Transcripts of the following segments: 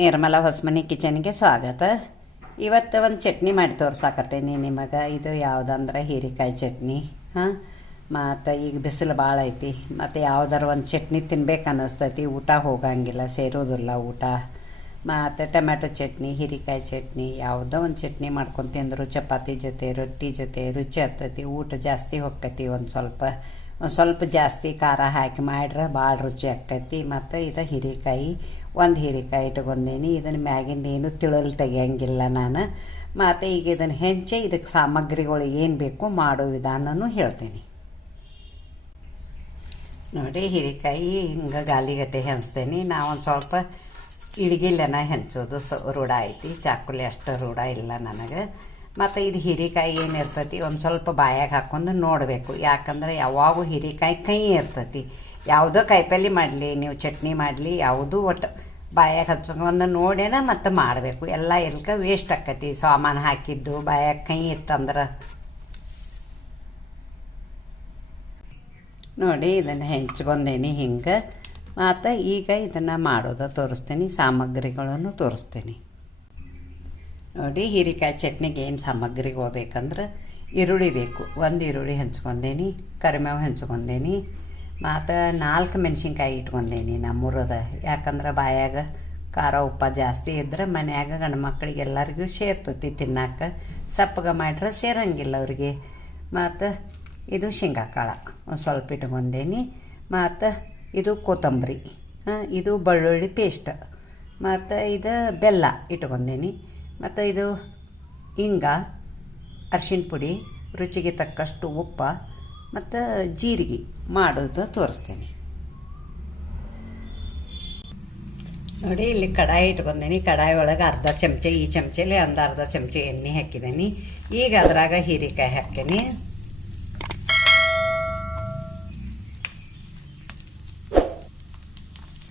ನಿರ್ಮಲ ಹೊಸಮನಿ ಕಿಚನ್ಗೆ ಸ್ವಾಗತ. ಇವತ್ತು ಒಂದು ಚಟ್ನಿ ಮಾಡಿ ತೋರ್ಸಾಕತ್ತೀನಿ ನಿಮಗೆ. ಇದು ಯಾವುದಂದ್ರೆ ಹೀರೆಕಾಯಿ ಚಟ್ನಿ. ಹಾಂ ಮತ್ತು ಈಗ ಬಿಸಿಲು ಭಾಳ ಐತಿ. ಮತ್ತು ಯಾವ್ದಾರು ಒಂದು ಚಟ್ನಿ ತಿನ್ಬೇಕು ಅನ್ನಿಸ್ತೈತಿ. ಊಟ ಹೋಗಂಗಿಲ್ಲ, ಸೇರೋದಿಲ್ಲ ಊಟ. ಮತ್ತು ಟೊಮ್ಯಾಟೊ ಚಟ್ನಿ, ಹೀರೆಕಾಯಿ ಚಟ್ನಿ, ಯಾವುದೋ ಒಂದು ಚಟ್ನಿ ಮಾಡ್ಕೊಂಡು ತಿಂದರು ಚಪಾತಿ ಜೊತೆ, ರೊಟ್ಟಿ ಜೊತೆ ರುಚಿ ಆಗ್ತೈತಿ, ಊಟ ಜಾಸ್ತಿ ಹೊಕ್ಕೈತಿ ಒಂದು ಸ್ವಲ್ಪ. ಒಂದು ಸ್ವಲ್ಪ ಜಾಸ್ತಿ ಖಾರ ಹಾಕಿ ಮಾಡ್ರೆ ಭಾಳ ರುಚಿ ಆಗ್ತೈತಿ. ಮತ್ತು ಇದು ಹೀರೆಕಾಯಿ ಒಂದು ಹೀರೆಕಾಯಿ ಇಟ್ಕೊಂಡೇನಿ ಇದನ್ನು ಮ್ಯಾಗಿಂದ ಏನು ತಿಳಲು ತೆಗಿಯಂಗಿಲ್ಲ ನಾನು. ಮತ್ತು ಈಗ ಇದನ್ನು ಹೆಂಚೆ ಇದಕ್ಕೆ ಸಾಮಗ್ರಿಗಳು ಏನು ಬೇಕು ಮಾಡೋ ವಿಧಾನನೂ ಹೇಳ್ತೀನಿ. ನೋಡಿ, ಹೀರೆಕಾಯಿ ಹಿಂಗೆ ಗಾಲಿಗತೆ ಹೆಂಚ್ತೇನೆ. ನಾವು ಒಂದು ಸ್ವಲ್ಪ ಇಡ್ಗಿಲೆನ ಹೆಂಚೋದು ಸ ರೂಢ ಐತಿ. ಚಾಕುಲಿ ಅಷ್ಟು ರೂಢ ಇಲ್ಲ ನನಗೆ. ಮತ್ತು ಇದು ಹೀರೆಕಾಯಿ ಏನು ಇರ್ತೈತಿ? ಒಂದು ಸ್ವಲ್ಪ ಬಾಯಾಗ ಹಾಕ್ಕೊಂಡು ನೋಡಬೇಕು. ಯಾಕಂದ್ರೆ ಯಾವಾಗೂ ಹೀರೆಕಾಯಿ ಕೈ ಇರ್ತೈತಿ. ಯಾವುದೋ ಕಾಯಿಪಲ್ಲೆ ಮಾಡಲಿ, ನೀವು ಚಟ್ನಿ ಮಾಡಲಿ, ಯಾವುದೂ ಒಟ್ಟು ಬಾಯಾಗ ಹಚ್ಕೊಂಡು ನೋಡೇನ ಮತ್ತು ಮಾಡಬೇಕು. ಎಲ್ಲ ಎಲ್ಕ ವೇಸ್ಟ್ ಆಕತಿ. ಸಾಮಾನು ಹಾಕಿದ್ದು, ಬಾಯಾಗ ಕೈ ಇತ್ತಂದ್ರೆ. ನೋಡಿ, ಇದನ್ನು ಹೆಂಚ್ಕೊಂಡೇನಿ ಹಿಂಗೆ. ಮತ್ತು ಈಗ ಇದನ್ನು ಮಾಡೋದು ತೋರಿಸ್ತೀನಿ, ಸಾಮಗ್ರಿಗಳನ್ನು ತೋರಿಸ್ತೀನಿ. ನೋಡಿ ಹೀರೆಕಾಯಿ ಚಟ್ನಿಗೆ ಏನು ಸಾಮಗ್ರಿಗೆ ಹೋಗ್ಬೇಕಂದ್ರೆ ಈರುಳ್ಳಿ ಬೇಕು. ಒಂದು ಈರುಳ್ಳಿ ಹೆಂಚ್ಕೊಂಡೇನಿ, ಕರಿಮೇವು ಹೆಂಚ್ಕೊಂಡೇನಿ ಮತ್ತು ನಾಲ್ಕು ಮೆಣಸಿನ್ಕಾಯಿ ಇಟ್ಕೊಂಡೇನಿ ನಮ್ಮೂರದ. ಯಾಕಂದ್ರೆ ಬಾಯಾಗ ಖಾರ ಉಪ್ಪ ಜಾಸ್ತಿ ಇದ್ರೆ ಮನ್ಯಾಗ ಗಂಡು ಮಕ್ಕಳಿಗೆ ಎಲ್ಲರಿಗೂ ಸೇರ್ತತಿ ತಿನ್ನಾಕ. ಸಪ್ಪಗ ಮಾಡ್ರೆ ಸೇರಂಗಿಲ್ಲ ಅವ್ರಿಗೆ. ಮತ್ತು ಇದು ಶೇಂಗಾ ಕಾಳು ಒಂದು ಸ್ವಲ್ಪ ಇಟ್ಕೊಂಡೇನಿ. ಮತ್ತು ಇದು ಕೊತ್ತಂಬರಿ ಇದು ಬೆಳ್ಳುಳ್ಳಿ ಪೇಸ್ಟ್. ಮತ್ತು ಇದು ಬೆಲ್ಲ ಇಟ್ಕೊಂಡೇನಿ. ಮತ್ತು ಇದು ಇಂಗ, ಅರ್ಶಿಣ ಪುಡಿ, ರುಚಿಗೆ ತಕ್ಕಷ್ಟು ಉಪ್ಪ ಮತ್ತು ಜೀರಿಗೆ ಮಾಡೋದು ತೋರಿಸ್ತೀನಿ. ನೋಡಿ, ಇಲ್ಲಿ ಕಡಾಯಿ ಇಟ್ಕೊಂಡೇನಿ. ಕಡಾಯಿ ಒಳಗೆ ಅರ್ಧ ಚಮಚ, ಈ ಚಮಚೆಲಿ ಒಂದು ಅರ್ಧ ಚಮಚ ಎಣ್ಣೆ ಹಾಕಿದ್ದೀನಿ ಈಗ ಅದ್ರಾಗ ಹೀರೆಕಾಯಿ ಹಾಕೀನಿ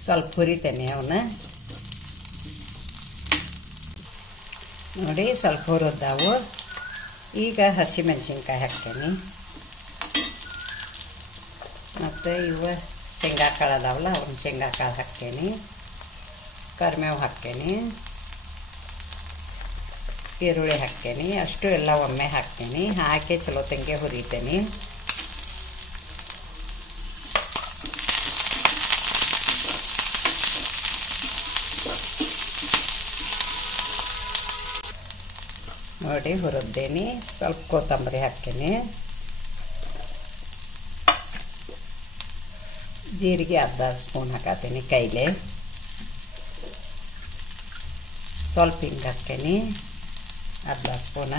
ಸ್ವಲ್ಪ ಹುರಿತೇನೆ ಅವನ್ನ. ನೋಡಿ, ಸ್ವಲ್ಪ ಹುರಿದಾವು. ಈಗ ಹಸಿಮೆಣ್ಸಿನ್ಕಾಯಿ ಹಾಕ್ತೇನೆ. ಮತ್ತು ಇವ ಶೇಂಗಾ ಕಾಳು ಅದಾವಲ್ಲ ಅವನ್ನ ಶೇಂಗಾ ಕಾಳು ಹಾಕ್ತೇನೆ. ಕರ್ಮೇವು ಹಾಕ್ತೇನೆ. ಈರುಳ್ಳಿ ಹಾಕ್ತೇನೆ. ಅಷ್ಟು ಎಲ್ಲ ಒಮ್ಮೆ ಹಾಕ್ತೀನಿ. ಹಾಕಿ ಚಲೋ ತಂಗೆ ಹುರಿತೇನೆ. ನೋಡಿ ಹುರಿದ್ದೇನೆ ಸ್ವಲ್ಪ ಕೊತ್ತಂಬರಿ ಹಾಕ್ತೀನಿ. ಜೀರಿಗೆ ಅರ್ಧ ಸ್ಪೂನ್ ಹಾಕತ್ತೀನಿ ಕೈಲಿ. ಸ್ವಲ್ಪ ಹಿಂಗೆ ಹಾಕ್ತೀನಿ. ಅರ್ಧ ಸ್ಪೂನ.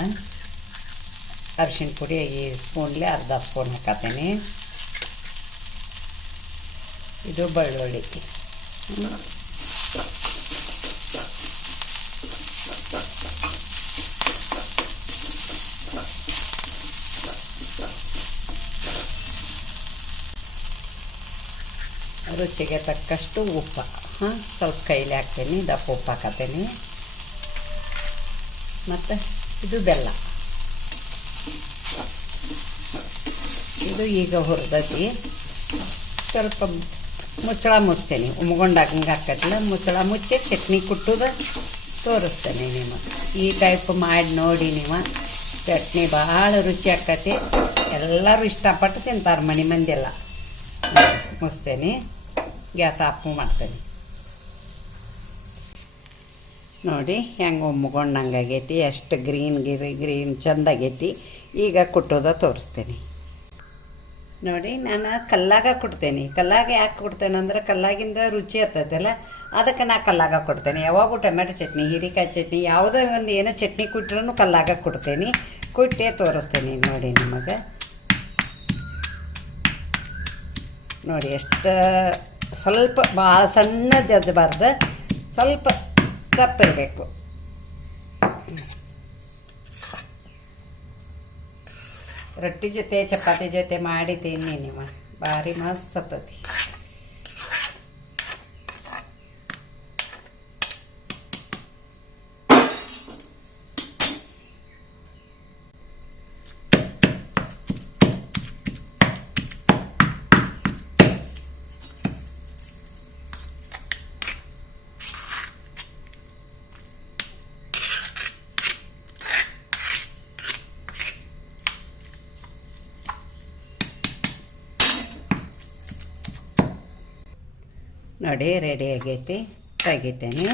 ಅರಿಶಿನ ಪುಡಿ ಈ ಸ್ಪೂನ್ಲೆ ಅರ್ಧ ಸ್ಪೂನ್ ಹಾಕತ್ತೀನಿ ಇದು ಬೆಳ್ಳುಳ್ಳಿ. ರುಚಿಗೆ ತಕ್ಕಷ್ಟು ಉಪ್ಪು. ಹಾಂ, ಸ್ವಲ್ಪ ಕೈಲಿ ಹಾಕ್ತೀನಿ, ದಪ್ಪ ಉಪ್ಪು ಹಾಕತ್ತೀನಿ. ಮತ್ತು ಇದು ಬೆಲ್ಲ. ಇದು ಈಗ ಹುರಿದೈತಿ. ಸ್ವಲ್ಪ ಮುಚ್ಚಳ ಮುಚ್ತೇನೆ ಉಮ್ಗೊಂಡಾಗಂಗೆ ಹಾಕತ್ತಿಲ್ಲ ಮುಚ್ಚಳ ಮುಚ್ಚಿ ಚಟ್ನಿ ಕುಟ್ಟುದು ತೋರಿಸ್ತೇನೆ ನೀವು ಈ ಟೈಪ್ ಮಾಡಿ ನೋಡಿ ನೀವು ಚಟ್ನಿ ಭಾಳ ರುಚಿ ಆಕತಿ. ಎಲ್ಲರೂ ಇಷ್ಟಪಟ್ಟು ತಿಂತಾರೆ ಮನೆ ಮಂದಿ ಎಲ್ಲ ಮುಚ್ತೇನೆ ಗ್ಯಾಸ್ ಆಫ್ ಮಾಡ್ತೇನೆ. ನೋಡಿ, ಹೆಂಗೆ ಒಮ್ಮಗೊಂಡಂಗೆ ಆಗೈತಿ, ಎಷ್ಟು ಗ್ರೀನ್ ಗಿರಿ, ಗ್ರೀನ್ ಚಂದ ಆಗೈತಿ. ಈಗ ಕುಟ್ಟೋದ ತೋರಿಸ್ತೀನಿ. ನೋಡಿ, ನಾನು ಕಲ್ಲಾಗ ಕೊಡ್ತೇನೆ. ಕಲ್ಲಾಗ ಯಾಕೆ ಕೊಡ್ತೇನೆ ಅಂದ್ರೆ ಕಲ್ಲಾಗಿಂದ ರುಚಿ ಇರ್ತೈತಲ್ಲ ಅದಕ್ಕೆ ನಾ ಕಲ್ಲಾಗ ಕೊಡ್ತೇನೆ. ಯಾವಾಗೂ ಟೊಮೆಟೊ ಚಟ್ನಿ, ಹೀರೆಕಾಯಿ ಚಟ್ನಿ, ಯಾವುದೇ ಒಂದು ಏನೋ ಚಟ್ನಿ ಕುಟ್ರೂ ಕಲ್ಲಾಗ ಕೊಡ್ತೇನೆ. ಕುಟ್ಟೆ ತೋರಿಸ್ತೇನೆ ನೋಡಿ ನಿಮಗೆ. ನೋಡಿ, ಎಷ್ಟು ಸ್ವಲ್ಪ ಭಾಳ ಸಣ್ಣ ಜಜ್ಜಬಾರ್ದು ಸ್ವಲ್ಪ ದಪ್ಪಿರಬೇಕು ರೊಟ್ಟಿ ಜೊತೆ, ಚಪಾತಿ ಜೊತೆ ಮಾಡಿ ತಿನ್ನಿ ನೀವು ಭಾರಿ ಮಸ್ತ್ ಆಗ್ತತಿ ನೋಡಿ ರೆಡಿ ಆಗೈತಿ. ತೆಗಿತೇನೆ.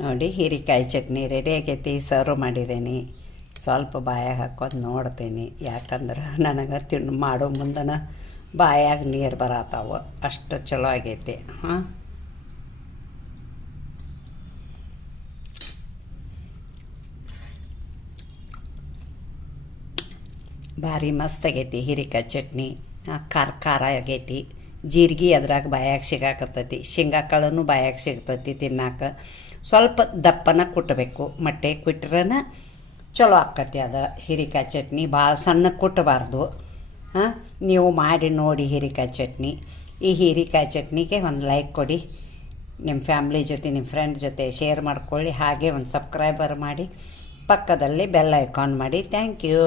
ನೋಡಿ, ಹೀರೆಕಾಯಿ ಚಟ್ನಿ ರೆಡಿ ಆಗೈತಿ. ಸರ್ವ್ ಮಾಡಿದ್ದೀನಿ. ಸ್ವಲ್ಪ ಬಾಯಾಗ ಹಾಕೋದು ನೋಡ್ತೀನಿ. ಯಾಕಂದ್ರೆ ನನಗೆ ತಿನ್ನು ಮಾಡೋ ಮುಂದನ ಬಾಯಾಗ ನೀರು ಬರತ್ತಾವ ಅಷ್ಟು ಚಲೋ ಆಗೈತಿ. ಹಾಂ? ಭಾರಿ ಮಸ್ತ್ ಆಗೈತಿ, ಹೀರಿಕಾಯಿ ಚಟ್ನಿ ಖಾರ ಖಾರ ಆಗೈತಿ. ಜೀರಿಗೆ ಅದ್ರಾಗ ಬಾಯಾಗ ಸಿಗಾಕತ್ತೈತಿ, ಶೇಂಗಾ ಕಾಳನ್ನು ಬಾಯಾಗ ಸಿಗ್ತೈತಿ ತಿನ್ನಾಕ. ಸ್ವಲ್ಪ ದಪ್ಪನ ಕುಟ್ಟಬೇಕು ಮೊಟ್ಟೆ ಕುಟ್ಟ್ರನ ಚಲೋ ಆಕತಿ ಅದು. ಹೀರಿಕಾಯಿ ಚಟ್ನಿ ಭಾಳ ಸಣ್ಣ ಕುಟ್ಟಬಾರ್ದು ಹಾಂ, ನೀವು ಮಾಡಿ ನೋಡಿ ಹೀರಿಕಾಯಿ ಚಟ್ನಿ. ಈ ಹೀರಿಕಾಯಿ ಚಟ್ನಿಗೆ ಒಂದು ಲೈಕ್ ಕೊಡಿ. ನಿಮ್ಮ ಫ್ಯಾಮ್ಲಿ ಜೊತೆ ನಿಮ್ಮ ಫ್ರೆಂಡ್ ಜೊತೆ ಶೇರ್ ಮಾಡ್ಕೊಳ್ಳಿ. ಹಾಗೆ ಒಂದು ಸಬ್ಸ್ಕ್ರೈಬರ್ ಮಾಡಿ, ಪಕ್ಕದಲ್ಲಿ ಬೆಲ್ ಐಕಾನ್ ಮಾಡಿ. Thank you